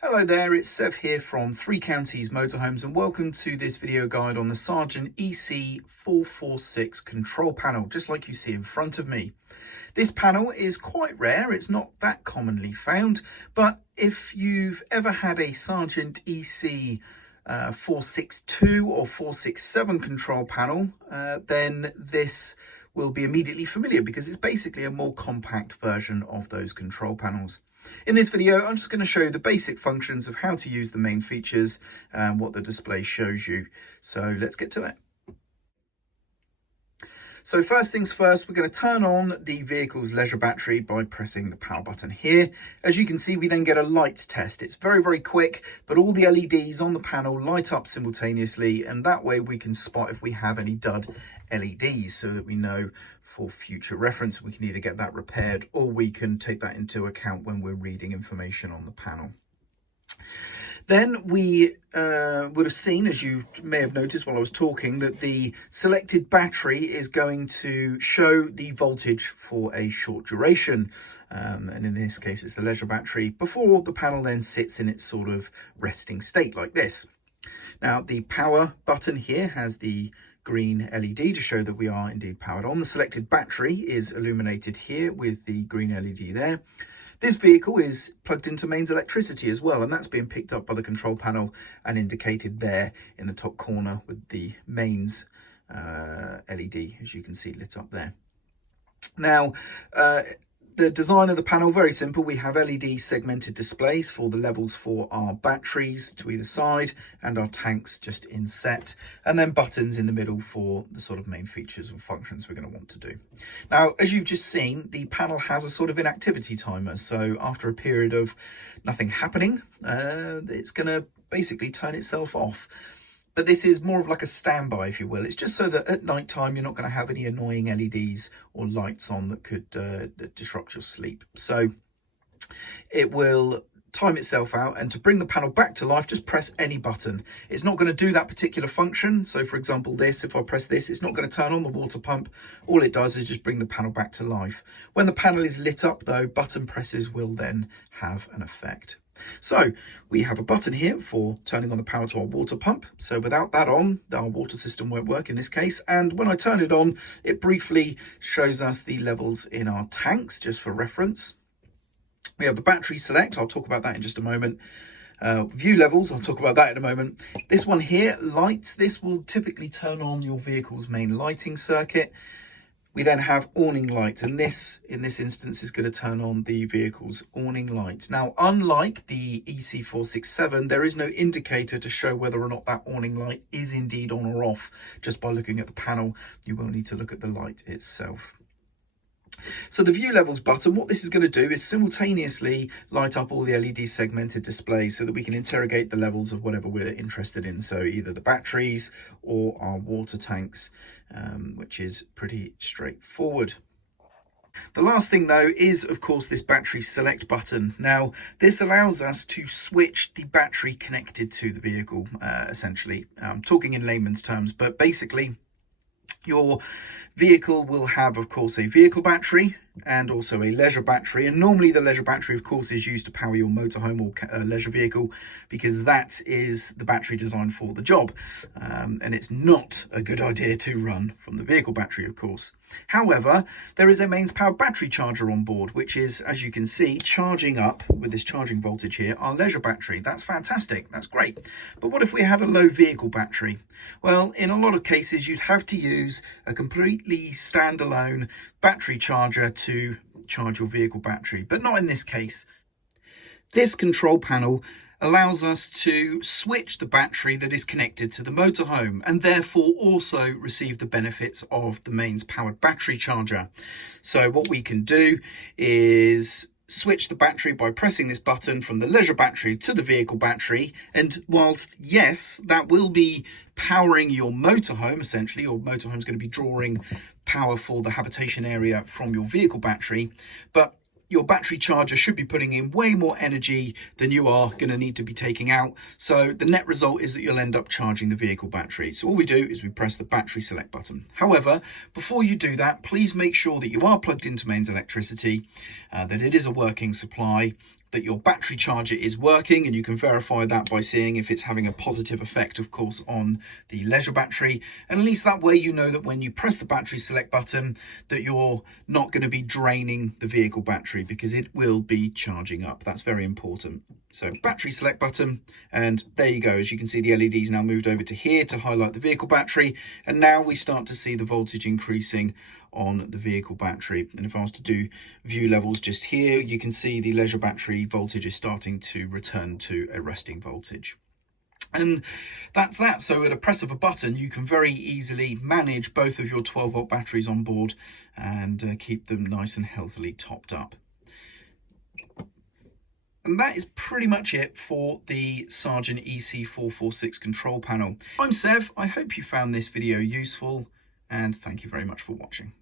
Hello there, it's Sev here from Three Counties Motorhomes and welcome to this video guide on the Sargent EC446 control panel, just like you see in front of me. This panel is quite rare, it's not that commonly found, but if you've ever had a Sargent EC462 or 467 control panel, then this will be immediately familiar because it's basically a more compact version of those control panels. In this video, I'm just going to show you the basic functions of how to use the main features and what the display shows you. So let's get to it. So first things first, we're going to turn on the vehicle's leisure battery by pressing the power button here. As you can see, we then get a lights test. It's very, very quick, but all the LEDs on the panel light up simultaneously, and that way we can spot if we have any dud LEDs so that we know for future reference we can either get that repaired or we can take that into account when we're reading information on the panel. Then we would have seen, as you may have noticed while I was talking, that the selected battery is going to show the voltage for a short duration. And in this case, it's the leisure battery before the panel then sits in its sort of resting state like this. Now, the power button here has the green LED to show that we are indeed powered on. The selected battery is illuminated here with the green LED there. This vehicle is plugged into mains electricity as well, and that's being picked up by the control panel and indicated there in the top corner with the mains LED, as you can see lit up there. Now, the design of the panel, very simple. We have LED segmented displays for the levels for our batteries to either side and our tanks just inset, and then buttons in the middle for the sort of main features and functions we're going to want to do. Now, as you've just seen, the panel has a sort of inactivity timer. So after a period of nothing happening, it's going to basically turn itself off. But this is more of like a standby, if you will. It's just so that at night time, you're not going to have any annoying LEDs or lights on that could disrupt your sleep. So it will time itself out, and to bring the panel back to life, just press any button. It's not going to do that particular function. So for example, this, if I press this, it's not going to turn on the water pump. All it does is just bring the panel back to life. When the panel is lit up though, button presses will then have an effect. So we have a button here for turning on the power to our water pump. So without that on, our water system won't work in this case. And when I turn it on, it briefly shows us the levels in our tanks, just for reference. We have the battery select. I'll talk about that in just a moment. View levels, I'll talk about that in a moment. This one here, lights, this will typically turn on your vehicle's main lighting circuit. We then have awning light, and this, in this instance, is going to turn on the vehicle's awning light. Now, unlike the EC467, there is no indicator to show whether or not that awning light is indeed on or off. Just by looking at the panel, you will need to look at the light itself. So the view levels button, what this is going to do is simultaneously light up all the LED segmented displays so that we can interrogate the levels of whatever we're interested in. So either the batteries or our water tanks, which is pretty straightforward. The last thing though is of course this battery select button. Now this allows us to switch the battery connected to the vehicle, essentially. I'm talking in layman's terms, but basically your vehicle will have, of course, a vehicle battery and also a leisure battery. And normally the leisure battery, of course, is used to power your motorhome or leisure vehicle because that is the battery designed for the job. And it's not a good idea to run from the vehicle battery, of course. However, there is a mains powered battery charger on board, which is, as you can see, charging up with this charging voltage here, our leisure battery. That's fantastic. That's great. But what if we had a low vehicle battery? Well, in a lot of cases, you'd have to use a completely standalone battery charger to charge your vehicle battery, but not in this case. This control panel allows us to switch the battery that is connected to the motorhome and therefore also receive the benefits of the mains powered battery charger. So what we can do is switch the battery by pressing this button from the leisure battery to the vehicle battery, and whilst yes, that will be powering your motorhome, essentially your motorhome is going to be drawing power for the habitation area from your vehicle battery, but your battery charger should be putting in way more energy than you are going to need to be taking out. So the net result is that you'll end up charging the vehicle battery. So all we do is we press the battery select button. However, before you do that, please make sure that you are plugged into mains electricity, that it is a working supply, that your battery charger is working, and you can verify that by seeing if it's having a positive effect, of course, on the leisure battery. And at least that way you know that when you press the battery select button that you're not going to be draining the vehicle battery, because it will be charging up. That's very important. So battery select button, and there you go. As you can see, the LED's now moved over to here to highlight the vehicle battery, and now we start to see the voltage increasing on the vehicle battery. And if I was to do view levels just here, you can see the leisure battery voltage is starting to return to a resting voltage. And that's that. So at a press of a button, you can very easily manage both of your 12-volt batteries on board and keep them nice and healthily topped up. And that is pretty much it for the Sargent EC446 control panel. I'm Sev. I hope you found this video useful, and thank you very much for watching.